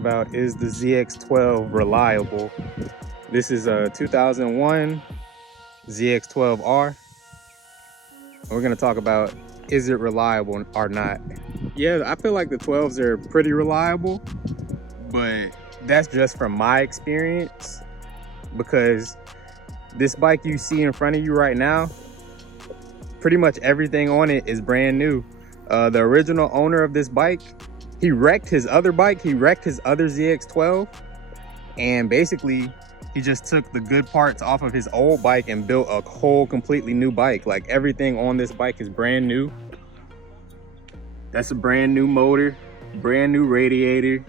about, is the ZX12 reliable? This is a 2001 ZX12R. We're gonna talk about, is it reliable or not? Yeah, I feel like the 12s are pretty reliable, but that's just from my experience, because this bike you see in front of you right now, pretty much everything on it is brand new. The original owner of this bike, he wrecked his other bike. He wrecked his other ZX12, and basically he just took the good parts off of his old bike and built a whole completely new bike. Like, everything on this bike is brand new. That's a brand new motor, brand new radiator.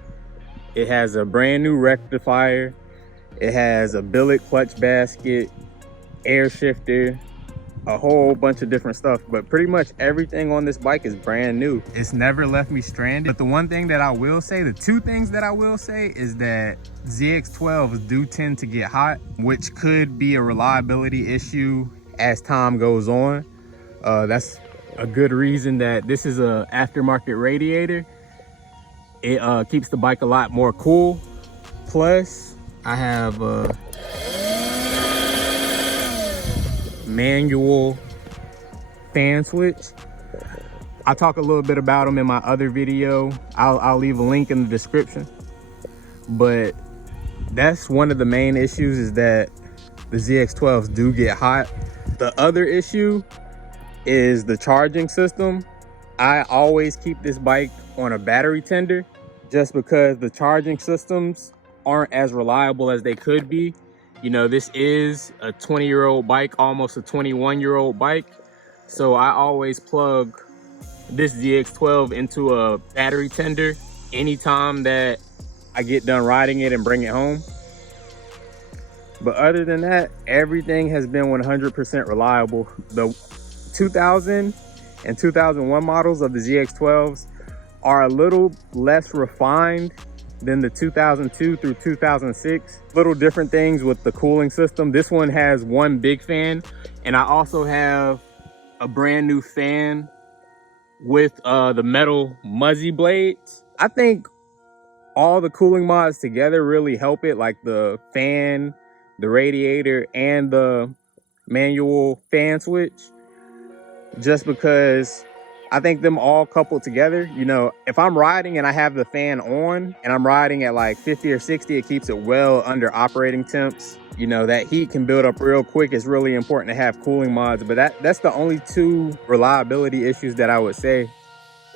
It has a brand new rectifier. It has a billet clutch basket, air shifter, a whole bunch of different stuff, but pretty much everything on this bike is brand new. It's never left me stranded. But the one thing that I will say, the two things that I will say, is that ZX12s do tend to get hot, which could be a reliability issue as time goes on. That's a good reason that this is a aftermarket radiator. It keeps the bike a lot more cool. Plus, I have a manual fan switch. I talk a little bit about them in my other video. I'll leave a link in the description. But that's one of the main issues, is that the ZX12s do get hot. The other issue is the charging system. I always keep this bike on a battery tender, just because the charging systems aren't as reliable as they could be. You know, this is a 20-year-old bike, almost a 21-year-old bike. So I always plug this ZX12 into a battery tender anytime that I get done riding it and bring it home. But other than that, everything has been 100% reliable. The 2000 and 2001 models of the ZX12s are a little less refined than the 2002 through 2006. Little different things with the cooling system. This one has one big fan, and I also have a brand new fan with the metal muzzy blades. I think all the cooling mods together really help it, like the fan, the radiator, and the manual fan switch, just because I think them all coupled together. You know, if I'm riding and I have the fan on and I'm riding at like 50 or 60, it keeps it well under operating temps. You know, that heat can build up real quick. It's really important to have cooling mods. But that's the only two reliability issues that I would say,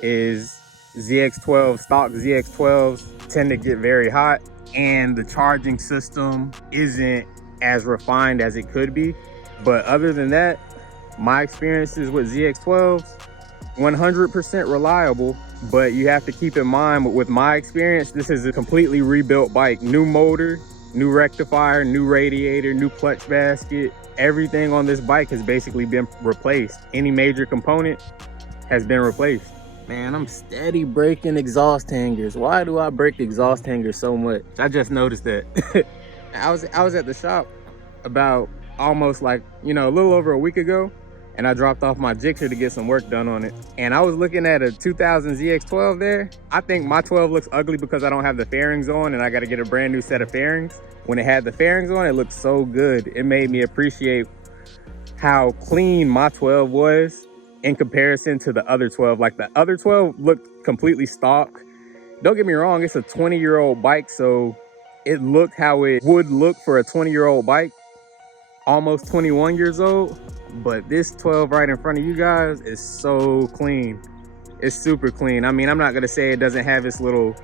is ZX12, stock ZX12s tend to get very hot, and the charging system isn't as refined as it could be. But other than that, my experiences with ZX12s, 100% reliable. But you have to keep in mind, with my experience, this is a completely rebuilt bike. New motor, new rectifier, new radiator, new clutch basket. Everything on this bike has basically been replaced. Any major component has been replaced. Man, I'm steady breaking exhaust hangers. Why do I break exhaust hangers so much? I just noticed that. I was at the shop about almost like, you know, a little over a week ago, and I dropped off my Gixxer to get some work done on it. And I was looking at a 2000 ZX12 there. I think my 12 looks ugly because I don't have the fairings on, and I got to get a brand new set of fairings. When it had the fairings on, it looked so good. It made me appreciate how clean my 12 was in comparison to the other 12. Like, the other 12 looked completely stock. Don't get me wrong, it's a 20-year-old bike, so it looked how it would look for a 20-year-old bike, almost 21 years old. But this 12 right in front of you guys is so clean. It's super clean. I mean, I'm not gonna say it doesn't have its little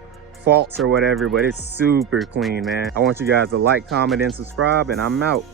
faults or whatever, but it's super clean, man. I want you guys to like, comment, and subscribe, and I'm out.